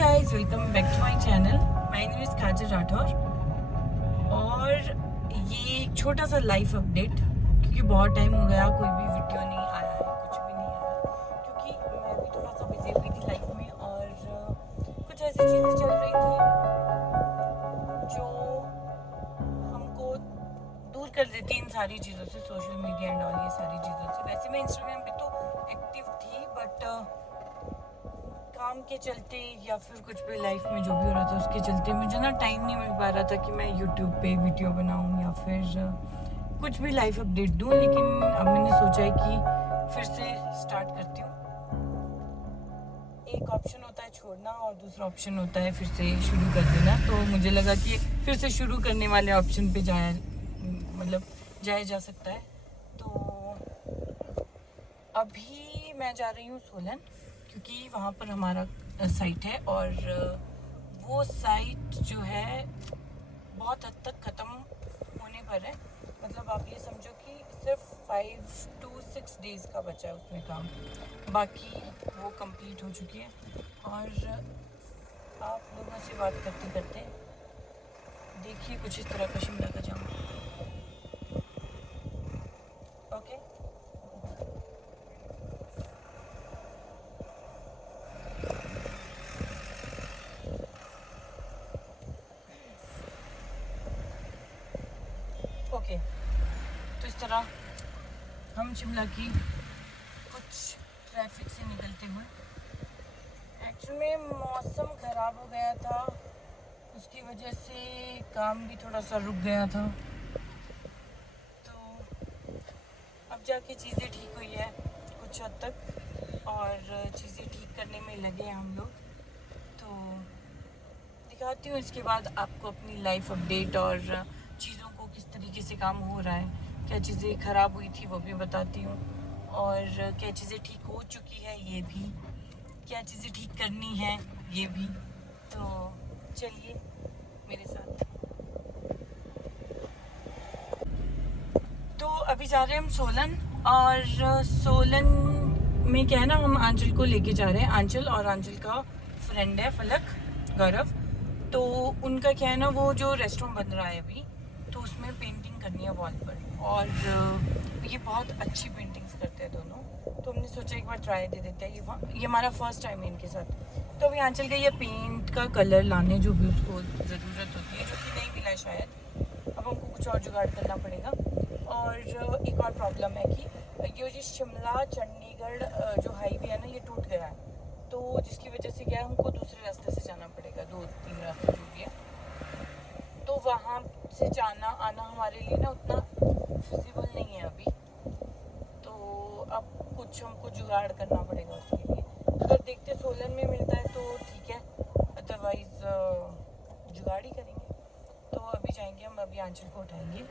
Guys, welcome back to my channel. My name is Kajal Rathore और ये एक छोटा सा लाइफ अपडेट, क्योंकि बहुत टाइम हो गया कोई भी वीडियो नहीं आया है, कुछ भी नहीं आया है, क्योंकि मैं भी थोड़ा सा बिजी हुई थी लाइफ में और कुछ ऐसी चीज़ें चल रही थी जो हमको दूर कर देती इन सारी चीज़ों से, सोशल मीडिया एंड ऑल ये सारी चीज़ों से। वैसे मैं इंस्टाग्राम पे तो एक्टिव थी, बट काम के चलते या फिर कुछ भी लाइफ में जो भी हो रहा था उसके चलते मुझे ना टाइम नहीं मिल पा रहा था कि मैं यूट्यूब पे वीडियो बनाऊं या फिर कुछ भी लाइफ अपडेट दूं। लेकिन अब मैंने सोचा है कि फिर से स्टार्ट करती हूँ। एक ऑप्शन होता है छोड़ना और दूसरा ऑप्शन होता है फिर से शुरू कर देना। तो मुझे लगा कि फिर से शुरू करने वाले ऑप्शन पे जाया जा सकता है। तो अभी मैं जा रही हूँ सोलन, क्योंकि वहाँ पर हमारा साइट है और वो साइट जो है बहुत हद तक ख़त्म होने पर है। मतलब आप ये समझो कि सिर्फ 5 to 6 डेज़ का बचा है उसमें काम, बाकी वो कंप्लीट हो चुकी है। और आप लोगों से बात करते करते देखिए कुछ इस तरह का शिमला का जाम। Okay, okay. तो इस तरह हम शिमला की कुछ ट्रैफिक से निकलते हुए, एक्चुअली में मौसम ख़राब हो गया था, उसकी वजह से काम भी थोड़ा सा रुक गया था। तो अब जाके चीज़ें ठीक हुई है कुछ हद तक और चीज़ें ठीक करने में लगे हैं हम लोग। तो दिखाती हूँ इसके बाद आपको अपनी लाइफ अपडेट और चीज़ों को किस तरीके से काम हो रहा है, क्या चीज़ें ख़राब हुई थी वो भी बताती हूँ और क्या चीज़ें ठीक हो चुकी है ये भी, क्या चीज़ें ठीक करनी है ये भी। तो चलिए मेरे साथ। तो अभी जा रहे हैं हम सोलन, और सोलन में क्या है ना, हम आंचल को लेके जा रहे हैं। आंचल और आंचल का फ्रेंड है फलक, गौरव। तो उनका क्या है ना, वो जो रेस्टोरेंट बन रहा है अभी, तो उसमें पेंटिंग करनी है वॉल पर, और ये बहुत अच्छी पेंटिंग्स करते हैं दोनों। तो हमने सोचा एक बार ट्राई दे देते हैं। ये हमारा फर्स्ट टाइम है इनके साथ। तो अभी आंचल का ये पेंट का कलर लाने जो भी उसको ज़रूरत होती है, जो कि नहीं मिला शायद, अब हमको कुछ और जुगाड़ करना पड़ेगा। और एक और प्रॉब्लम है कि ये जो शिमला चंडीगढ़ जो हाईवे है ना, ये टूट गया है। तो जिसकी वजह से क्या है, हमको दूसरे रास्ते से जाना पड़ेगा, 2-3 रास्ते जो भी है। तो वहाँ से जाना आना हमारे लिए ना उतना फिजिबल नहीं है अभी। तो अब कुछ हमको जुगाड़ करना पड़ेगा उसके लिए। अगर देखते सोलन में मिलता है तो ठीक है, अदरवाइज़ जुगाड़ ही करेंगे। तो अभी जाएंगे हम, अभी आंचल को उठाएंगे।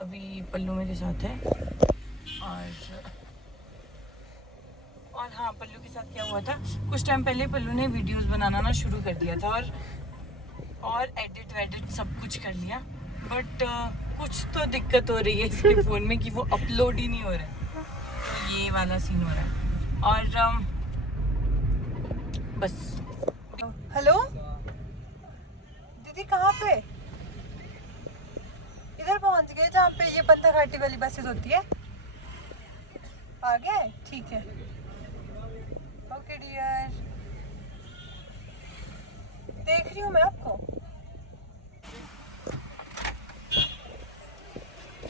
अभी पल्लू मेरे साथ है और हाँ, पल्लू के साथ क्या हुआ था, कुछ टाइम पहले पल्लू ने वीडियोस बनाना ना शुरू कर दिया था और एडिट वेडिट सब कुछ कर लिया, बट कुछ तो दिक्कत हो रही है इसके फ़ोन में कि वो अपलोड ही नहीं हो रहा है। तो ये वाला सीन हो रहा है। और बस। हेलो दीदी, कहाँ पे? इधर पहुँच गए जहाँ पे ये बंदा घाटी वाली बसेस होती है। आ गए? ठीक है, ओके डियर। देख रही हूँ मैं आपको।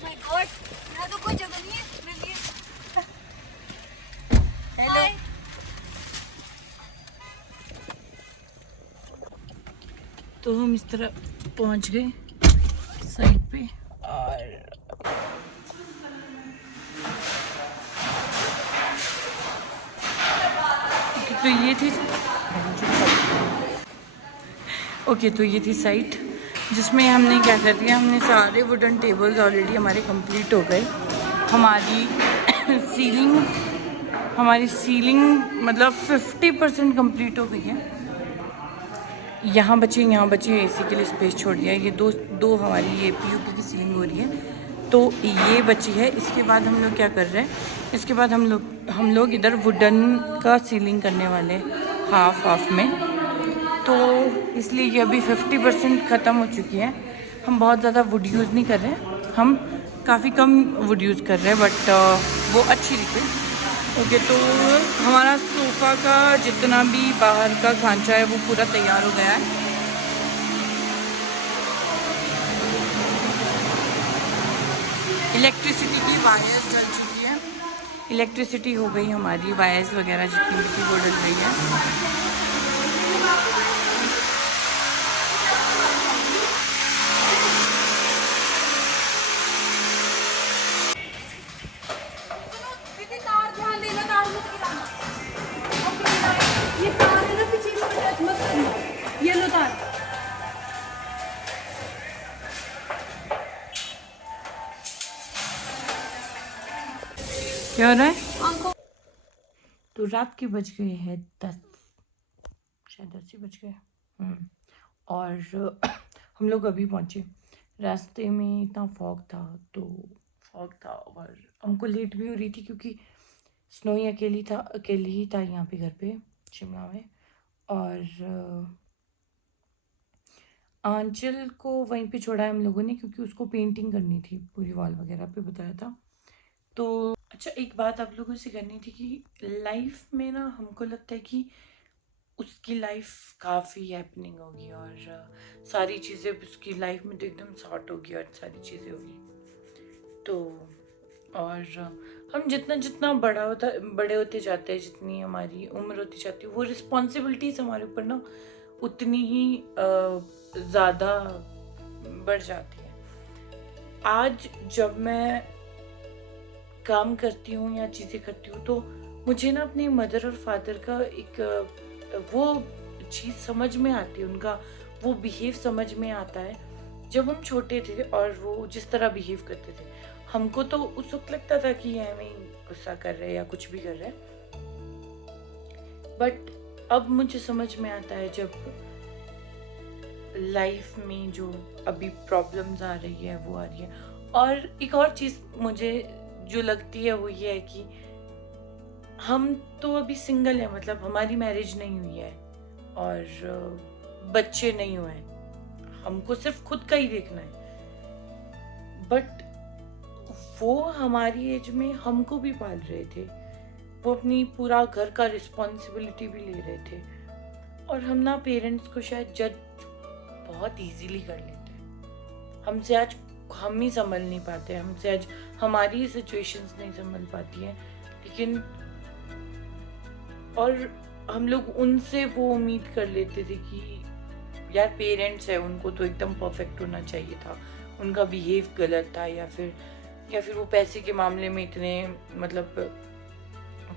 माय गॉड, यहाँ तो कोई जगह नहीं है मेरे लिए। हेलो। तो हम इस तरह पहुंच गए साइड पे, और तो ये थी तो ये थी साइट जिसमें हमने क्या कर दिया, हमने सारे वुडन टेबल्स ऑलरेडी हमारे कंप्लीट हो गए। हमारी सीलिंग मतलब 50% कंप्लीट हो गई है। यहाँ बचे एसी के लिए स्पेस छोड़ दिया। ये दो हमारी ये पीओपी की सीलिंग हो रही है, तो ये बची है। इसके बाद हम लोग क्या कर रहे हैं, इसके बाद हम लोग इधर वुडन का सीलिंग करने वाले हाफ में। तो इसलिए ये अभी 50% ख़त्म हो चुकी है। हम बहुत ज़्यादा वुड यूज़ नहीं कर रहे हैं, हम काफ़ी कम वुड यूज़ कर रहे हैं, बट वो अच्छी दिखे। ओके, तो हमारा सोफ़ा का जितना भी बाहर का खांचा है वो पूरा तैयार हो गया है। इलेक्ट्रिसिटी की वायर्स जल चुकी है, इलेक्ट्रिसिटी हो गई हमारी, वायर्स वगैरह जितनी भी थी वो डल गई है। दीदी तार ध्यान देना, तार मत गिराना। ये तार है ना पीछे, इसको टच मत करना। ये लो तार। क्या हो रहा है? आंखों तो रात के बज गए हैं 10, शायद 10 ही बज गए। और हम लोग अभी पहुँचे। रास्ते में इतना फॉग था, और हमको लेट भी हो रही थी क्योंकि स्नोई अकेली ही था यहाँ पे घर पे शिमला में। और आंचल को वहीं पे छोड़ा है हम लोगों ने क्योंकि उसको पेंटिंग करनी थी पूरी वॉल वगैरह पे, बताया था। तो अच्छा, एक बात आप लोगों से करनी थी कि लाइफ में ना हमको लगता है कि उसकी लाइफ काफ़ी हैपनिंग होगी और सारी चीज़ें उसकी लाइफ में तो एकदम सॉर्ट होगी और सारी चीज़ें होगी। तो और हम जितना जितना बड़े होते जाते हैं, जितनी हमारी उम्र होती जाती है, वो रिस्पॉन्सिबिलिटीज़ हमारे ऊपर ना उतनी ही ज़्यादा बढ़ जाती है। आज जब मैं काम करती हूँ या चीज़ें करती हूँ तो मुझे ना अपने मदर और फादर का एक वो चीज़ समझ में आती है, उनका वो बिहेव समझ में आता है। जब हम छोटे थे और वो जिस तरह बिहेव करते थे, हमको तो उस वक्त लगता था कि ये हमें गुस्सा कर रहे हैं या कुछ भी कर रहे हैं, बट अब मुझे समझ में आता है जब लाइफ में जो अभी प्रॉब्लम्स आ रही है वो आ रही है। और एक और चीज़ मुझे जो लगती है वो ये है कि हम तो अभी सिंगल है, मतलब हमारी मैरिज नहीं हुई है और बच्चे नहीं हुए हैं, हमको सिर्फ खुद का ही देखना है। बट वो हमारी एज में हमको भी पाल रहे थे, वो अपनी पूरा घर का रिस्पॉन्सिबिलिटी भी ले रहे थे, और हम ना पेरेंट्स को शायद जज बहुत इजीली कर लेते हैं। हमसे आज हम ही संभल नहीं पाते, हमसे आज हमारी सिचुएशंस नहीं संभल पाती हैं, लेकिन और हम लोग उनसे वो उम्मीद कर लेते थे कि यार पेरेंट्स है, उनको तो एकदम परफेक्ट होना चाहिए था, उनका बिहेव गलत था, या फिर वो पैसे के मामले में इतने मतलब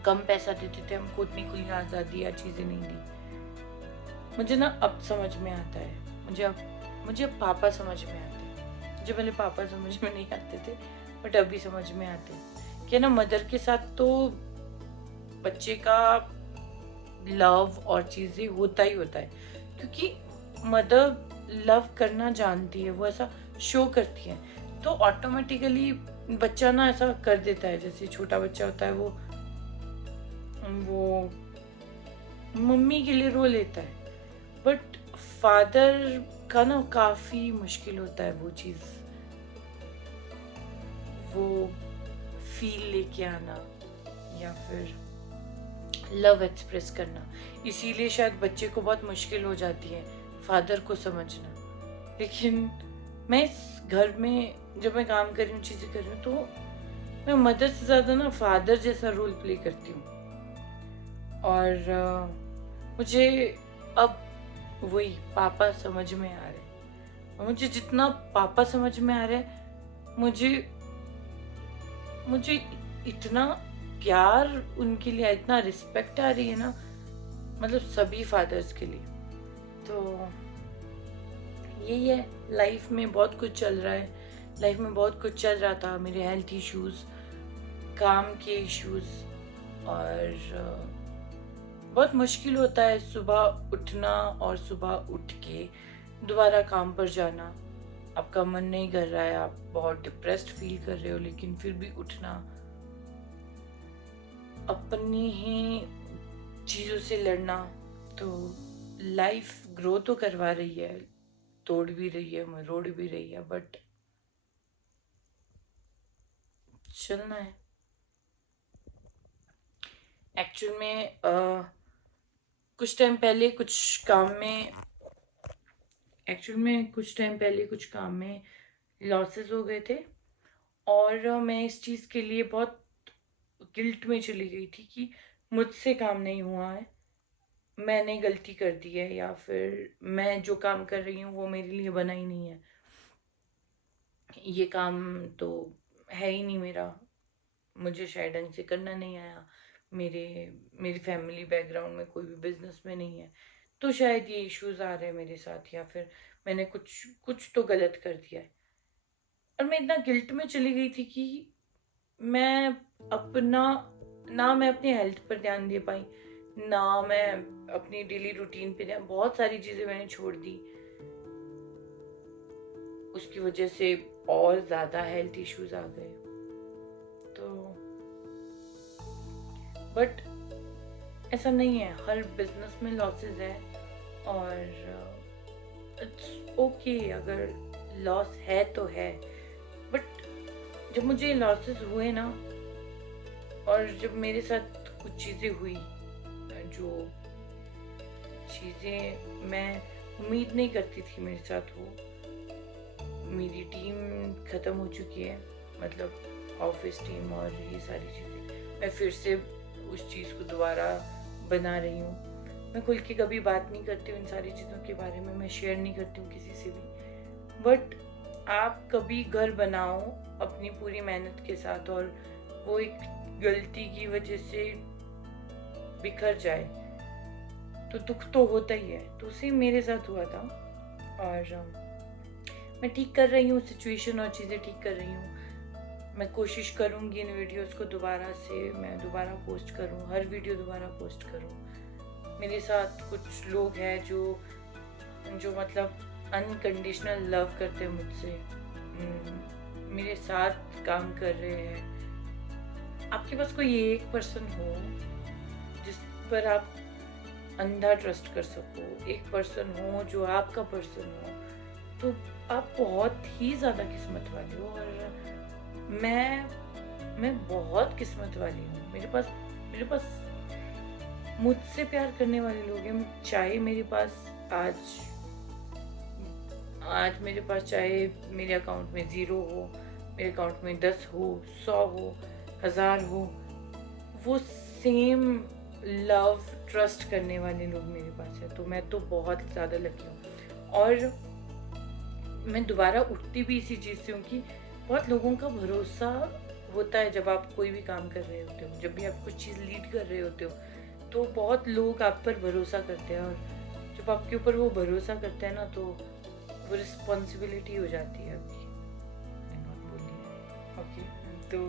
कम पैसा देते थे, हमको उतनी खुली आज़ादी या चीज़ें नहीं दी। मुझे ना अब समझ में आता है, मुझे अब पापा समझ में आते हैं। मुझे पहले पापा समझ में नहीं आते थे, बट अभी समझ में आते हैं कि ना मदर के साथ तो बच्चे का लव और चीज़ें होता ही होता है, क्योंकि मदर लव करना जानती है, वो ऐसा शो करती है, तो ऑटोमेटिकली बच्चा ना ऐसा कर देता है। जैसे छोटा बच्चा होता है वो मम्मी के लिए रो लेता है, बट फादर का ना काफ़ी मुश्किल होता है वो चीज़, वो फील लेके आना या फिर लव एक्सप्रेस करना। इसीलिए शायद बच्चे को बहुत मुश्किल हो जाती है फादर को समझना। लेकिन मैं इस घर में जब मैं काम कर रही हूँ, चीज़ें कर रही हूँ, तो मैं मदर से ज़्यादा ना फादर जैसा रोल प्ले करती हूँ। और मुझे अब वही पापा समझ में आ रहे, और मुझे जितना पापा समझ में आ रहा है, मुझे इतना प्यार उनके लिए, इतना रिस्पेक्ट आ रही है ना, मतलब सभी फादर्स के लिए। तो यही है, लाइफ में बहुत कुछ चल रहा है, लाइफ में बहुत कुछ चल रहा था, मेरे हेल्थ इश्यूज़, काम के इश्यूज़, और बहुत मुश्किल होता है सुबह उठना और सुबह उठ के दोबारा काम पर जाना। आपका मन नहीं कर रहा है, आप बहुत डिप्रेस्ड फील कर रहे हो, लेकिन फिर भी उठना, अपनी ही चीज़ों से लड़ना। तो लाइफ ग्रो तो करवा रही है, तोड़ भी रही है, मरोड़ भी रही है, बट चलना है। एक्चुअल में कुछ टाइम पहले कुछ काम में लॉसेस हो गए थे, और मैं इस चीज़ के लिए बहुत गिल्ट में चली गई थी कि मुझसे काम नहीं हुआ है, मैंने गलती कर दी है, या फिर मैं जो काम कर रही हूँ वो मेरे लिए बना ही नहीं है, ये काम तो है ही नहीं मेरा, मुझे शायद ढंग से करना नहीं आया, मेरी फैमिली बैकग्राउंड में कोई भी बिजनेस में नहीं है, तो शायद ये इश्यूज आ रहे हैं मेरे साथ, या फिर मैंने कुछ तो गलत कर दिया है। और मैं इतना गिल्ट में चली गई थी कि मैं अपना ना मैं अपनी हेल्थ पर ध्यान दे पाई, ना मैं अपनी डेली रूटीन पे ध्यान, बहुत सारी चीजें मैंने छोड़ दी, उसकी वजह से और ज्यादा हेल्थ इश्यूज आ गए। तो बट ऐसा नहीं है, हर बिजनेस में लॉसेस है, और इट्स ओके अगर लॉस है तो है। बट जब मुझे लॉसेस हुए ना, और जब मेरे साथ कुछ चीज़ें हुई जो चीज़ें मैं उम्मीद नहीं करती थी मेरे साथ हो, मेरी टीम ख़त्म हो चुकी है, मतलब ऑफिस टीम और ये सारी चीज़ें, मैं फिर से उस चीज़ को दोबारा बना रही हूँ। मैं खुल के कभी बात नहीं करती हूँ इन सारी चीज़ों के बारे में, मैं शेयर नहीं करती हूँ किसी से भी। बट आप कभी घर बनाओ अपनी पूरी मेहनत के साथ, और वो एक गलती की वजह से बिखर जाए, तो दुख तो होता ही है। तो उसे मेरे साथ हुआ था, और मैं ठीक कर रही हूँ सिचुएशन, और चीज़ें ठीक कर रही हूँ। मैं कोशिश करूँगी इन वीडियोस को मैं दोबारा पोस्ट करूँ, हर वीडियो दोबारा पोस्ट करूँ। मेरे साथ कुछ लोग हैं जो मतलब अनकंडीशनल लव करते हैं मुझसे, मेरे साथ काम कर रहे हैं। आपके पास कोई एक पर्सन हो जिस पर आप अंधा ट्रस्ट कर सको, एक पर्सन हो जो आपका पर्सन हो, तो आप बहुत ही ज़्यादा किस्मत वाली हो। और मैं बहुत किस्मत वाली हूँ, मेरे पास मुझसे प्यार करने वाले लोग हैं। चाहे मेरे पास आज मेरे पास चाहे मेरे अकाउंट में 0 हो, मेरे अकाउंट में 10 हो, 100 हो, 1000 हो, वो सेम लव ट्रस्ट करने वाले लोग मेरे पास है। तो मैं तो बहुत ज़्यादा लकी हूँ, और मैं दोबारा उठती भी इसी चीज़ से हूँ कि बहुत लोगों का भरोसा होता है जब आप कोई भी काम कर रहे होते हो, जब भी आप कुछ चीज़ लीड कर रहे होते हो, तो बहुत लोग आप पर भरोसा करते हैं, और जब आपके ऊपर वो भरोसा करते हैं ना, तो वो रिस्पॉन्सिबिलिटी हो जाती है आपकी। ओके, तो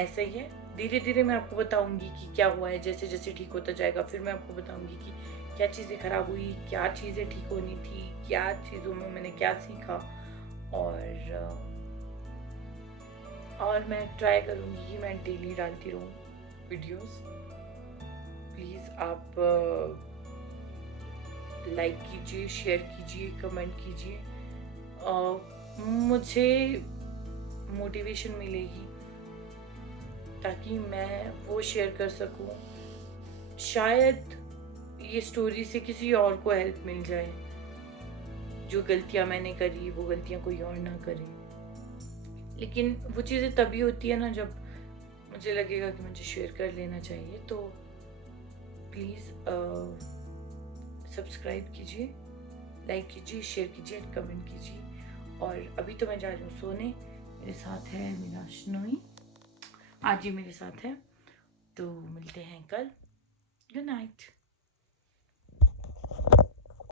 ऐसा ही है। धीरे धीरे मैं आपको बताऊंगी कि क्या हुआ है, जैसे जैसे ठीक होता जाएगा फिर मैं आपको बताऊंगी कि क्या चीज़ें खराब हुई, क्या चीज़ें ठीक होनी थी, क्या चीज़ों में मैंने क्या सीखा, और मैं ट्राई करूँगी कि मैं डेली डालती रहूँ वीडियोस। प्लीज़ आप लाइक कीजिए, शेयर कीजिए, कमेंट कीजिए, मुझे मोटिवेशन मिलेगी ताकि मैं वो शेयर कर सकूँ। शायद ये स्टोरी से किसी और को हेल्प मिल जाए, जो गलतियाँ मैंने करी वो गलतियाँ कोई और ना करे। लेकिन वो चीज़ें तभी होती है ना जब मुझे लगेगा कि मुझे शेयर कर लेना चाहिए। तो प्लीज़ सब्सक्राइब कीजिए, लाइक कीजिए, शेयर कीजिए, कमेंट कीजिए। और अभी तो मैं जा रही हूँ सोने। मेरे साथ है मेरा शनोई, आज ही मेरे साथ है। तो मिलते हैं कल। Good night.